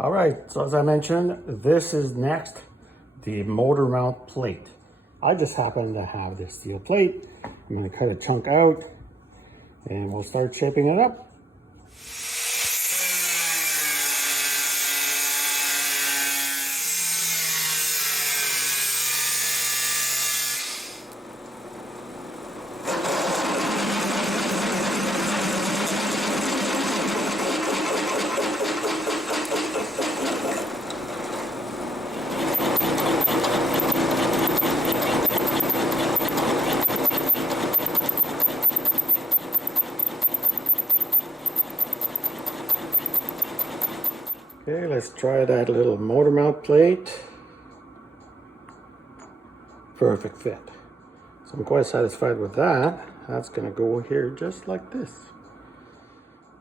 All right, so as I mentioned, this is next, the motor mount plate. I just happen to have this steel plate. I'm gonna cut a chunk out and we'll start shaping it up. Okay, let's try that little motor mount plate. Perfect fit. So I'm quite satisfied with that. That's gonna go here just like this.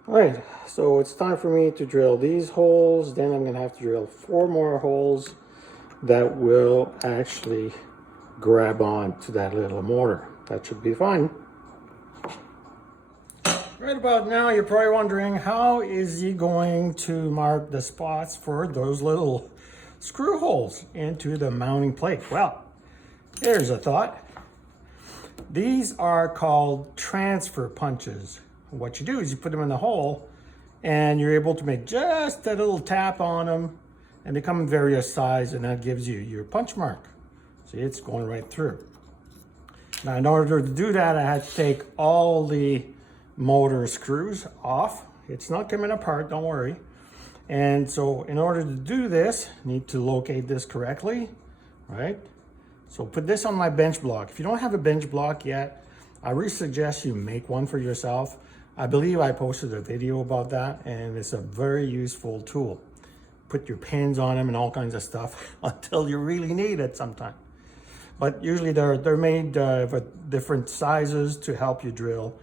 All right, so it's time for me to drill these holes. Then I'm gonna have to drill 4 more holes that will actually grab on to that little motor. That should be fine. Right about now, you're probably wondering, how is he going to mark the spots for those little screw holes into the mounting plate? Well, here's a thought. These are called transfer punches. What you do is you put them in the hole and you're able to make just a little tap on them, and they come in various sizes, and that gives you your punch mark. See, it's going right through. Now, in order to do that, I had to take all the motor screws off. It's not coming apart, don't worry. And so in order to do this, I need to locate this correctly, right? So put this on my bench block. If you don't have a bench block yet, I really suggest you make one for yourself. I believe I posted a video about that, and it's a very useful tool. Put your pins on them and all kinds of stuff until you really need it sometime. But usually they're made with different sizes to help you drill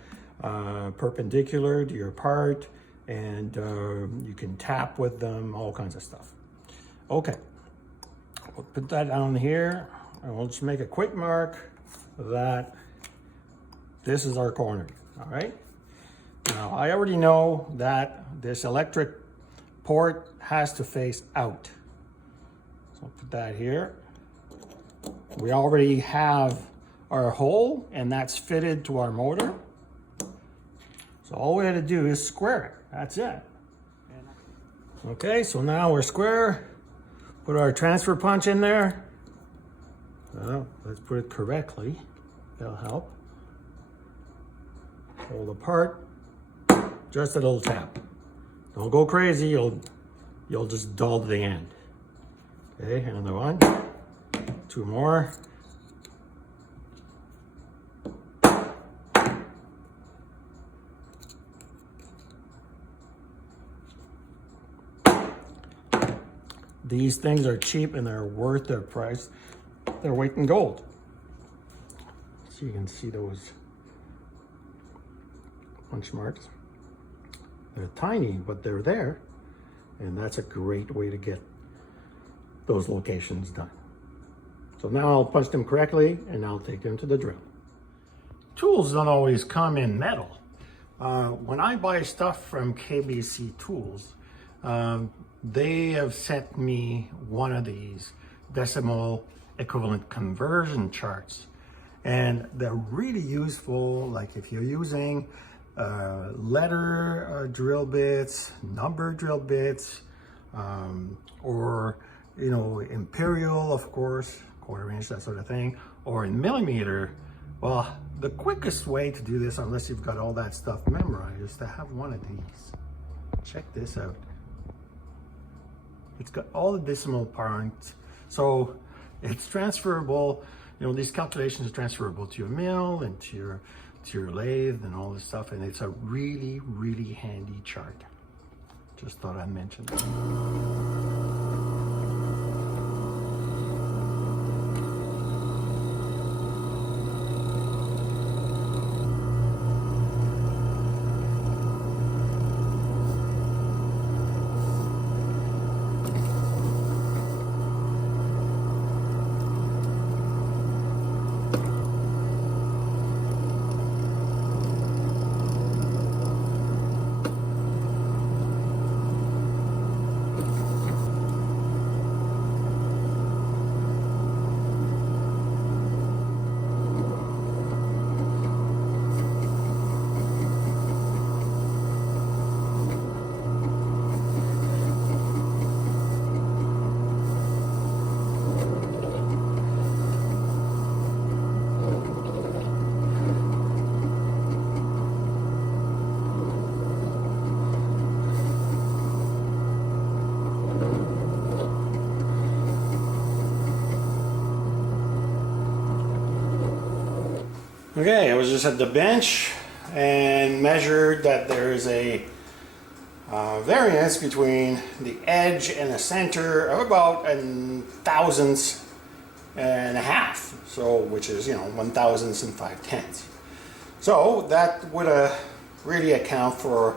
perpendicular to your part, and you can tap with them, all kinds of stuff. Okay, we'll put that down here, and we'll just make a quick mark that this is our corner. All right, now I already know that this electric port has to face out, so I'll put that here. We already have our hole, and that's fitted to our motor. So all we had to do is square it. That's it. Okay, so now we're square. Put our transfer punch in there. Well, let's put it correctly. That'll help. Hold apart. Just a little tap. Don't go crazy. You'll just dull the end. Okay, another one. 2 more. These things are cheap and they're worth their price. Their weight in gold. So you can see those punch marks. They're tiny, but they're there. And that's a great way to get those locations done. So now I'll punch them correctly and I'll take them to the drill. Tools don't always come in metal. When I buy stuff from KBC Tools, they have sent me one of these decimal equivalent conversion charts, and they're really useful. Like if you're using letter drill bits, number drill bits, or imperial, of course, 1/4 inch, that sort of thing, or in millimeter. Well, the quickest way to do this, unless you've got all that stuff memorized, is to have one of these. Check this out. It's got all the decimal points, so it's transferable. These calculations are transferable to your mill and to your lathe and all this stuff, and it's a really, really handy chart. Just thought I'd mention that. Okay, I was just at the bench and measured that there is a variance between the edge and the center of about a thousandths and a half, so which is 1/1000 and 5/10. So that would really account for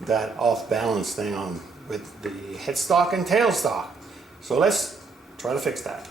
that off balance thing on with the headstock and tailstock. So let's try to fix that.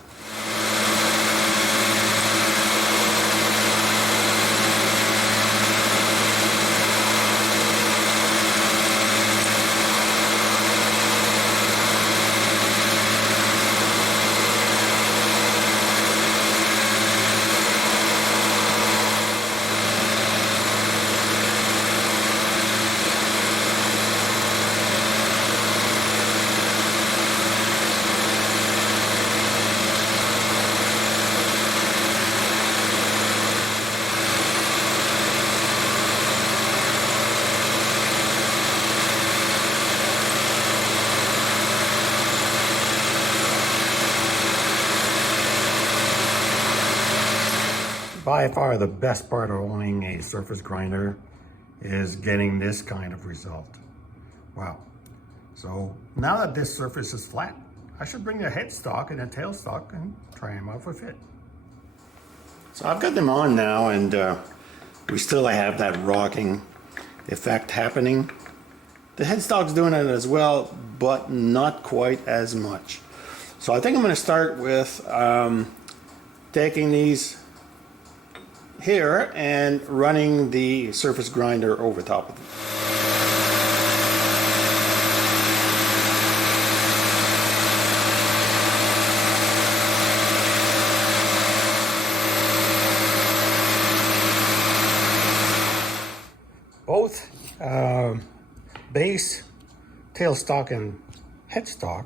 By far the best part of owning a surface grinder is getting this kind of result. Wow. So now that this surface is flat, I should bring the headstock and the tailstock and try them out for fit. So I've got them on now, and we still have that rocking effect happening. The headstock's doing it as well, but not quite as much. So I think I'm going to start with taking these here and running the surface grinder over top of them. Both base, tailstock, and headstock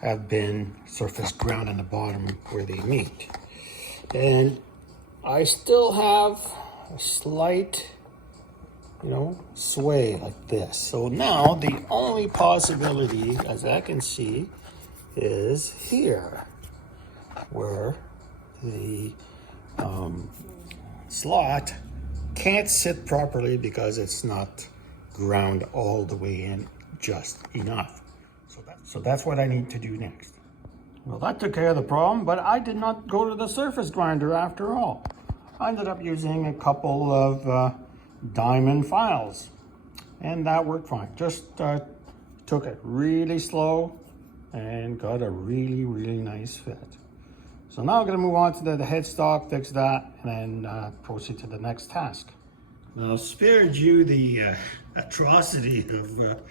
have been surface ground in the bottom where they meet. And I still have a slight, sway like this. So now the only possibility, as I can see, is here, where the slot can't sit properly because it's not ground all the way in just enough. So that's what I need to do next. Well, that took care of the problem, but I did not go to the surface grinder after all. I ended up using a couple of diamond files, and that worked fine. Just took it really slow and got a really, really nice fit. So now I'm going to move on to the headstock, fix that, and then proceed to the next task. Now, I've spared you the atrocity of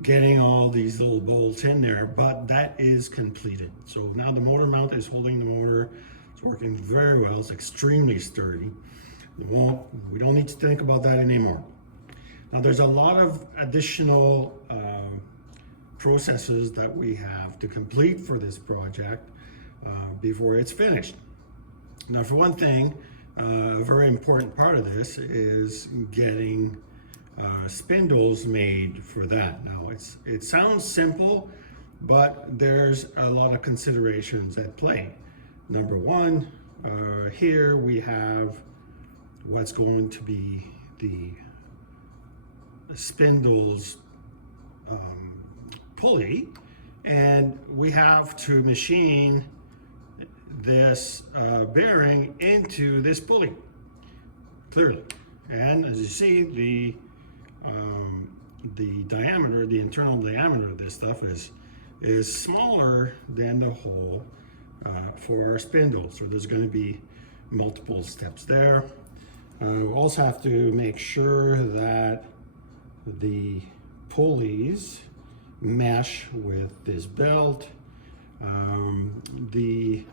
getting all these little bolts in there, but that is completed. So now the motor mount is holding the motor. It's working very well. It's extremely sturdy. We don't need to think about that anymore. Now there's a lot of additional processes that we have to complete for this project before it's finished. Now, for one thing, a very important part of this is getting spindles made for that. Now it sounds simple, but there's a lot of considerations at play. Number one, here we have what's going to be the spindle's pulley, and we have to machine this bearing into this pulley, clearly. And as you see, the diameter, the internal diameter of this stuff is smaller than the hole for our spindle. So there's going to be multiple steps there. We also have to make sure that the pulleys mesh with this belt. The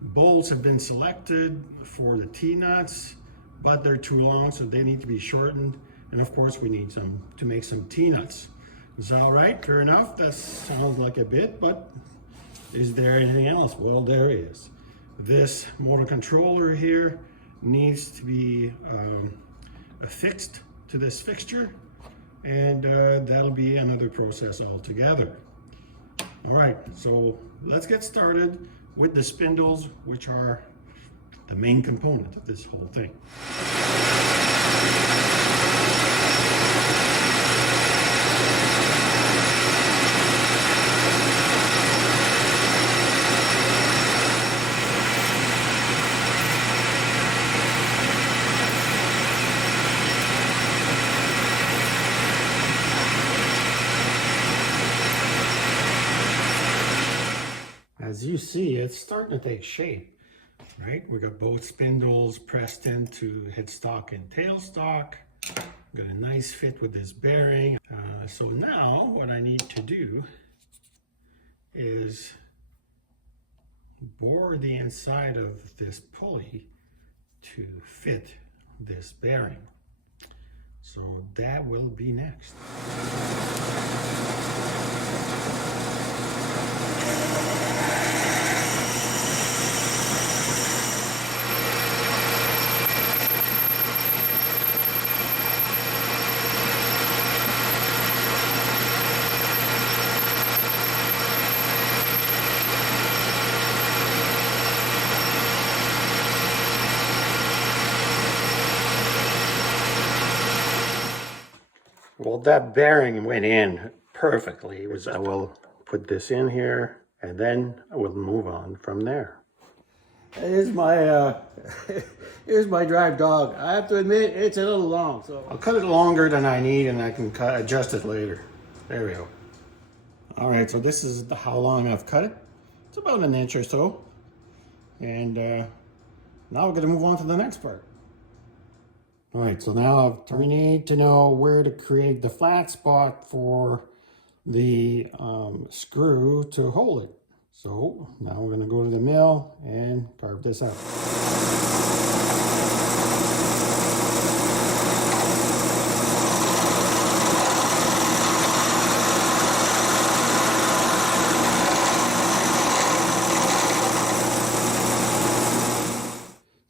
bolts have been selected for the T-nuts, but they're too long, so they need to be shortened. And of course, we need some to make some T-nuts. Is that all right? Fair enough. That sounds like a bit, but is there anything else? Well, there is. This motor controller here needs to be affixed to this fixture, and that'll be another process altogether. All right, so let's get started with the spindles, which are the main component of this whole thing. As you see, it's starting to take shape, right? We got both spindles pressed into headstock and tailstock. Got a nice fit with this bearing. So now what I need to do is bore the inside of this pulley to fit this bearing. So that will be next. Well, that bearing went in perfectly. I will put this in here and then I will move on from there. Here's my here's my drive dog. I have to admit it's a little long, so I'll cut it longer than I need and I can adjust it later. There we go. All right, so this is how long I've cut it. It's about an inch or so. And now we're gonna move on to the next part. All right, so now we need to know where to create the flat spot for the screw to hold it. So now we're going to go to the mill and carve this out.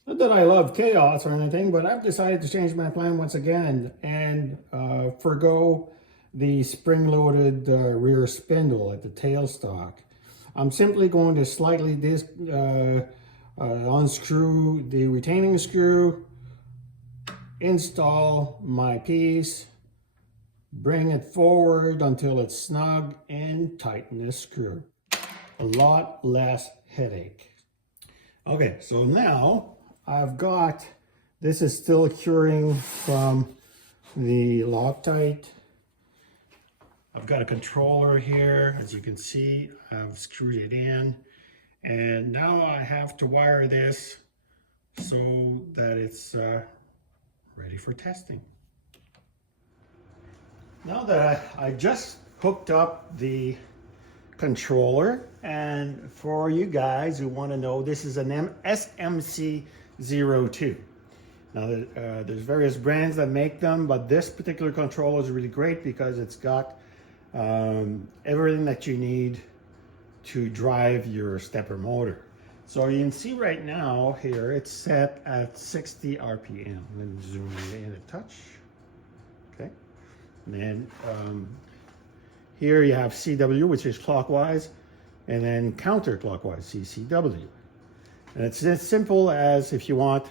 Not that I love chaos or anything, but I've decided to change my plan once again and forgo the spring-loaded rear spindle at the tailstock. I'm simply going to slightly unscrew the retaining screw, install my piece, bring it forward until it's snug, and tighten this screw. A lot less headache. Okay, so now I've got, this is still curing from the Loctite. I've got a controller here, as you can see. I've screwed it in, and now I have to wire this so that it's ready for testing. Now that I just hooked up the controller, and for you guys who want to know, this is an SMC02. Now there's various brands that make them, but this particular controller is really great because it's got everything that you need to drive your stepper motor. So you can see right now here it's set at 60 RPM. Let me zoom in a touch. Okay, and then here you have CW, which is clockwise, and then counterclockwise, CCW. And it's as simple as, if you want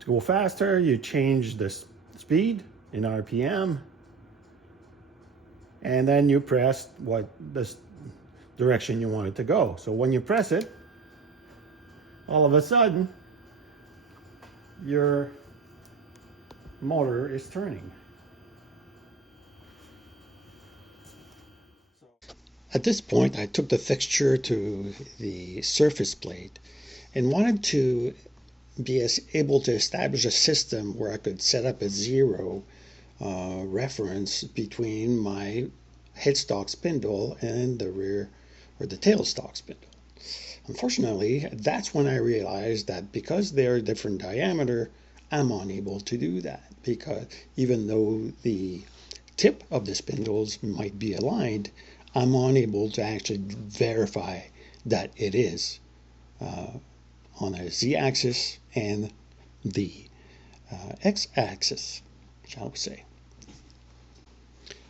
to go faster, you change the speed in RPM, and then you press what this direction you want it to go. So when you press it, all of a sudden your motor is turning. At this point, I took the fixture to the surface plate and wanted to be able to establish a system where I could set up a zero reference between my headstock spindle and the rear or the tailstock spindle. Unfortunately, that's when I realized that because they're different diameter, I'm unable to do that, because even though the tip of the spindles might be aligned, I'm unable to actually verify that it is on a z-axis and the x-axis, shall we say.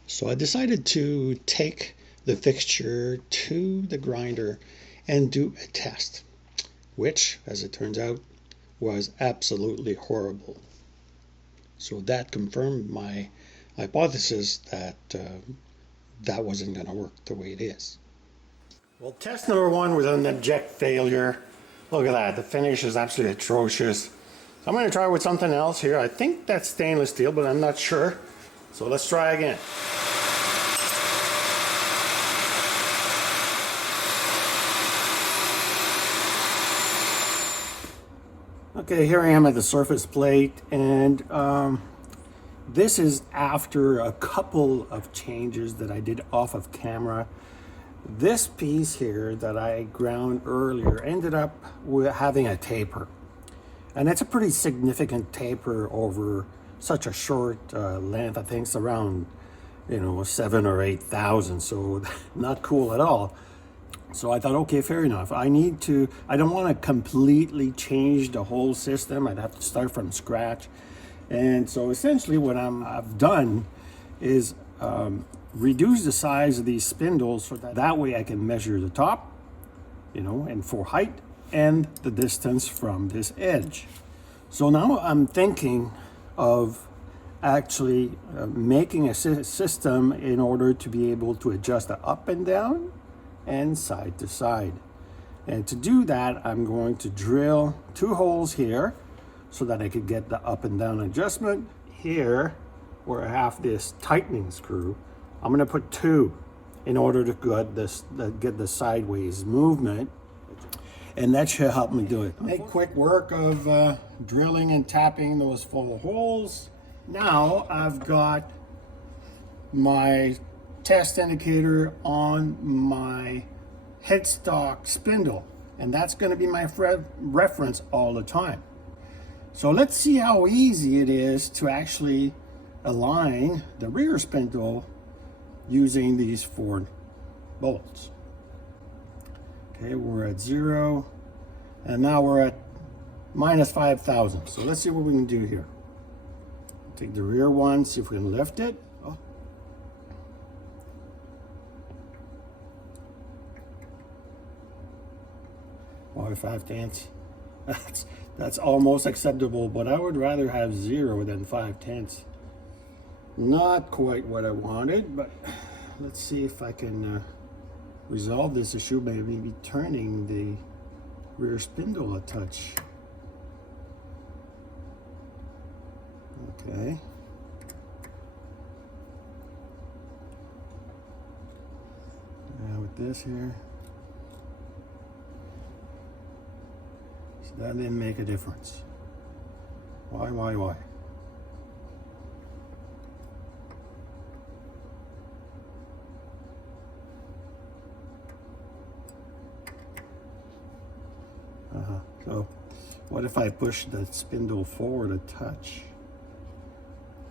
So I decided to take the fixture to the grinder and do a test, which, as it turns out, was absolutely horrible. So that confirmed my hypothesis that that wasn't going to work the way it is. Well, test number one was an abject failure. Look at that, the finish is absolutely atrocious. I'm going to try with something else here. I think that's stainless steel, but I'm not sure. So let's try again. Okay, here I am at the surface plate, and this is after a couple of changes that I did off of camera. This piece here that I ground earlier ended up with having a taper. And it's a pretty significant taper over such a short length. I think it's around, 7 or 8 thousand. So not cool at all. So I thought, okay, fair enough. I don't want to completely change the whole system. I'd have to start from scratch. And so essentially what I've done is reduce the size of these spindles so that way I can measure the top, and for height and the distance from this edge. So now I'm thinking of actually making a system in order to be able to adjust the up and down and side to side. And to do that, I'm going to drill 2 holes here so that I could get the up and down adjustment. Here, where I have this tightening screw, I'm going to put 2 in order to get the sideways movement. And that should help me do it. Make quick work of drilling and tapping those full holes. Now I've got my test indicator on my headstock spindle, and that's going to be my reference all the time. So let's see how easy it is to actually align the rear spindle using these 4 bolts. Okay, we're at 0, and now we're at minus 5,000. So let's see what we can do here. Take the rear one, see if we can lift it. Oh. Or 5/10. That's almost acceptable, but I would rather have 0 than 5/10. Not quite what I wanted, but let's see if I can resolve this issue by maybe turning the rear spindle a touch. Okay. Now with this here. So that didn't make a difference. Why? So what if I push the spindle forward a touch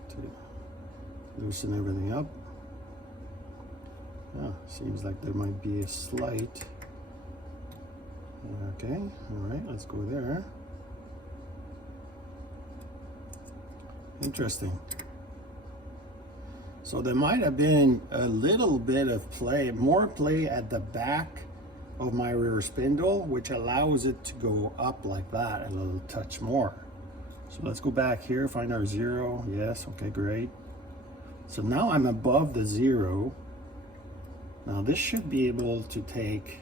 to loosen everything up? Seems like there might be a slight. Okay, all right, let's go there. Interesting. So there might have been a little bit of more play at the back of my rear spindle, which allows it to go up like that a little touch more. So let's go back here, find our 0. Yes, okay, great. So now I'm above the 0. Now this should be able to take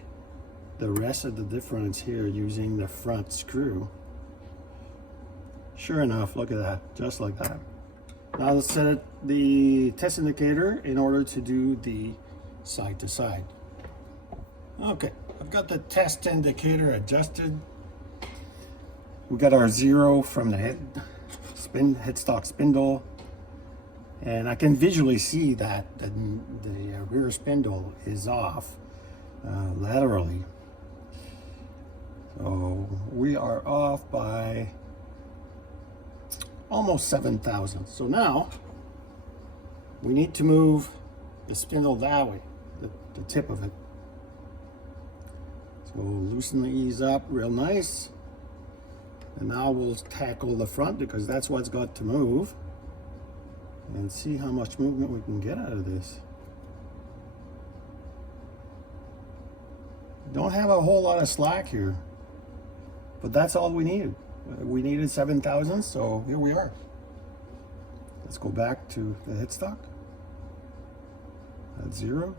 the rest of the difference here using the front screw. Sure enough, look at that, just like that. Now let's set the test indicator in order to do the side to side. Okay, I've got the test indicator adjusted. We got our 0 from the headstock spindle, and I can visually see that the rear spindle is off laterally. So we are off by almost 7,000. So now we need to move the spindle that way, the tip of it. So we'll loosen the ease up real nice. And now we'll tackle the front because that's what's got to move. And see how much movement we can get out of this. Don't have a whole lot of slack here, but that's all we need. We needed 7,000, so here we are. Let's go back to the headstock. That's 0.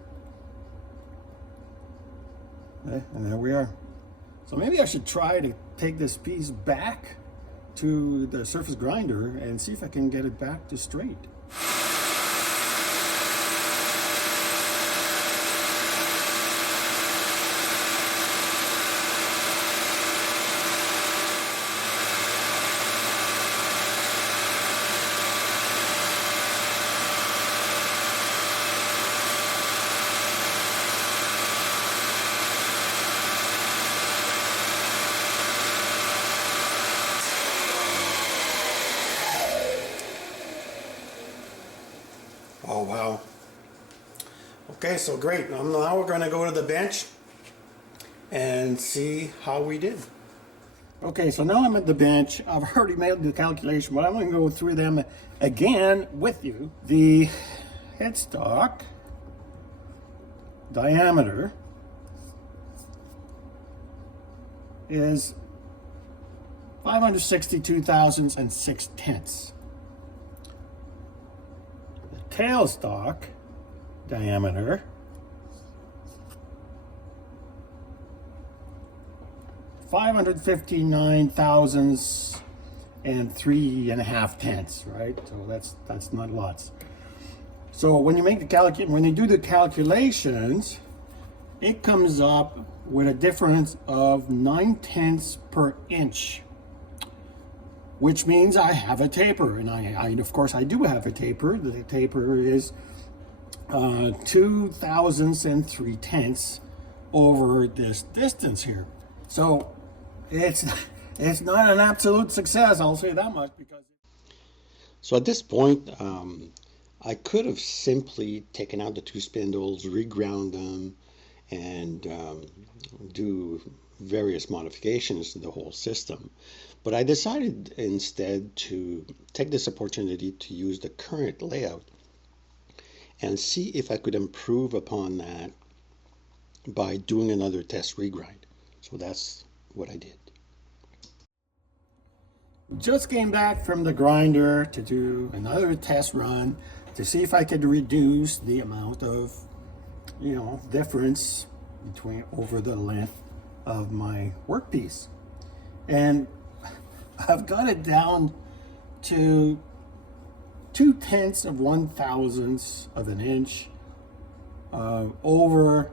Okay, and there we are. So maybe I should try to take this piece back to the surface grinder and see if I can get it back to straight. Oh, wow. Okay, so great. Now we're going to go to the bench and see how we did. Okay, so now I'm at the bench. I've already made the calculation, but I'm going to go through them again with you. The headstock diameter is 562 thousandths and 6/10. Tailstock diameter 559 thousandths and 3.5 right? So that's not lots. So when you make the when you do the calculations, it comes up with a difference of 9/10 per inch, which means I have a taper, and I of course I do have a taper. The taper is 2 thousandths and 3/10 over this distance here. So it's not an absolute success, I'll say that much. Because so at this point, I could have simply taken out the 2 spindles, reground them, and do various modifications to the whole system. But I decided instead to take this opportunity to use the current layout and see if I could improve upon that by doing another test regrind. So that's what I did. just came back from the grinder to do another test run to see if I could reduce the amount of, difference over the length of my workpiece. And I've got it down to 0.2 of 1/1000 of an inch over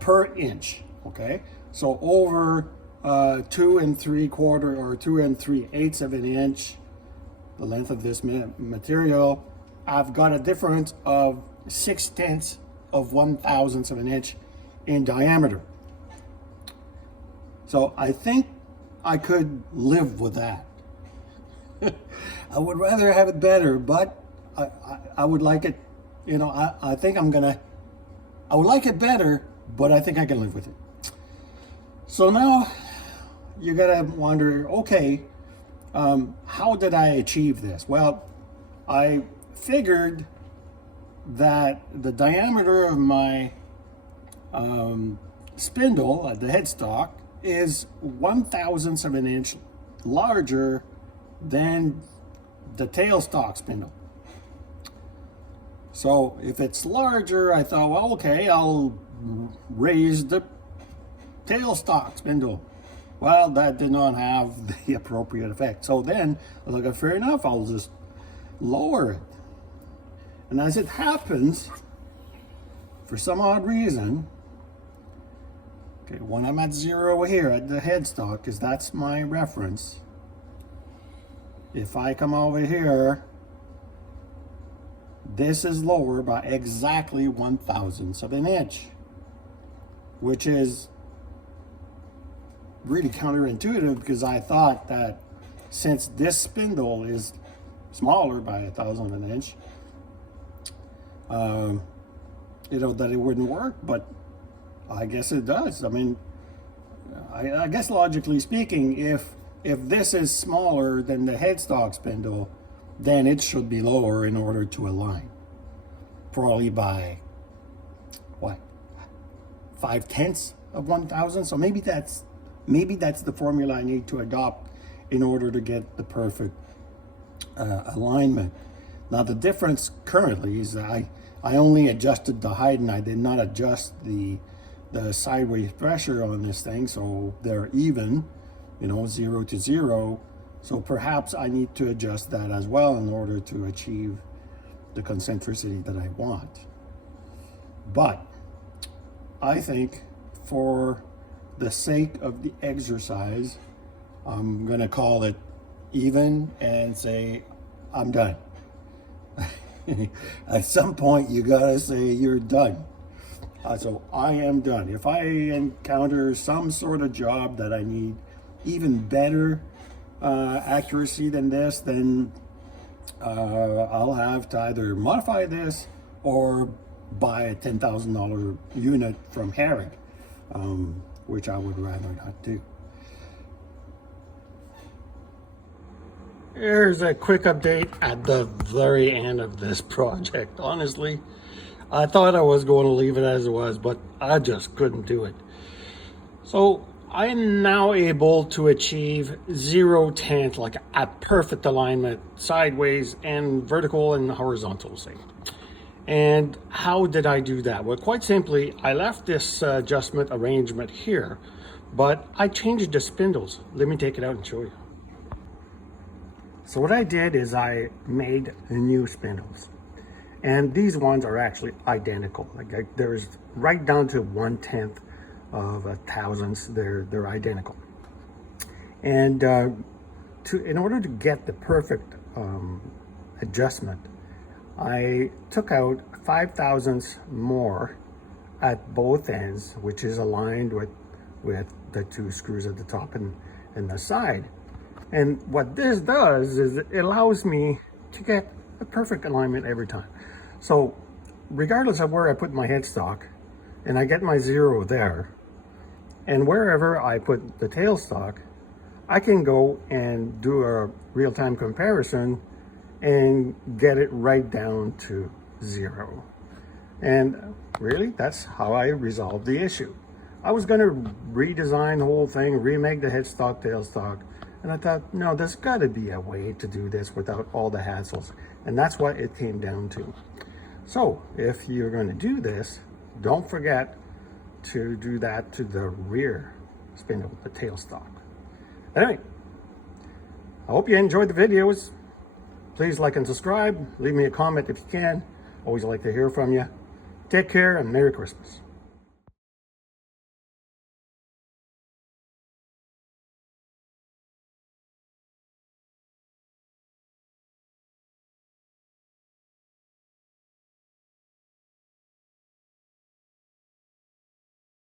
per inch. Okay, so over 2 3/4 or 2 3/8 of an inch, the length of this material, I've got a difference of 0.6 of 1/1000 of an inch in diameter. So I think I could live with that. I would rather have it better, but I would like it, I think I would like it better, but I think I can live with it. So now you gotta wonder, okay, how did I achieve this? Well, I figured that the diameter of my spindle at the headstock is 1/1000 of an inch larger than the tailstock spindle. So if it's larger, I thought, well, okay, I'll raise the tailstock spindle. Well, that did not have the appropriate effect. So then I was like, fair enough, I'll just lower it. And as it happens, for some odd reason, okay, when I'm at 0 here at the headstock, because that's my reference, if I come over here, this is lower by exactly 1/1000 of an inch, which is really counterintuitive, because I thought that since this spindle is smaller by 1/1000 of an inch, that it wouldn't work, but I guess it does. I mean, I guess logically speaking, if this is smaller than the headstock spindle, then it should be lower in order to align. Probably by, what, 0.5 of 1/1000? So maybe that's maybe that's the formula I need to adopt in order to get the perfect alignment. Now the difference currently is that I only adjusted the height and I did not adjust the sideways pressure on this thing, so they're even, you know, 0 to 0. So perhaps I need to adjust that as well in order to achieve the concentricity that I want. But I think for the sake of the exercise, I'm gonna call it even and say I'm done. At some point you gotta say you're done. So I am done. If I encounter some sort of job that I need even better accuracy than this, then I'll have to either modify this or buy a $10,000 unit from Herrick, which I would rather not do. Here's a quick update at the very end of this project. Honestly, I thought I was going to leave it as it was, but I just couldn't do it. So I'm now able to achieve 0-10, like a perfect alignment, sideways and vertical and horizontal, say. And how did I do that? Well, quite simply, I left this adjustment arrangement here, but I changed the spindles. Let me take it out and show you. So what I did is I made new spindles. And these ones are actually identical. Like there's right down to 1/10 of a thousandths. They're identical. And in order to get the perfect adjustment, I took out 5 thousandths more at both ends, which is aligned with the 2 screws at the top and the side. And what this does is it allows me to get a perfect alignment every time. So regardless of where I put my headstock, and I get my 0 there, and wherever I put the tailstock, I can go and do a real-time comparison and get it right down to 0. And really, that's how I resolved the issue. I was going to redesign the whole thing, remake the headstock, tailstock, and I thought, no, there's got to be a way to do this without all the hassles. And that's what it came down to. So if you're going to do this, don't forget to do that to the rear spindle, the tailstock. Anyway, I hope you enjoyed the videos. Please like and subscribe. Leave me a comment if you can. Always like to hear from you. Take care and Merry Christmas.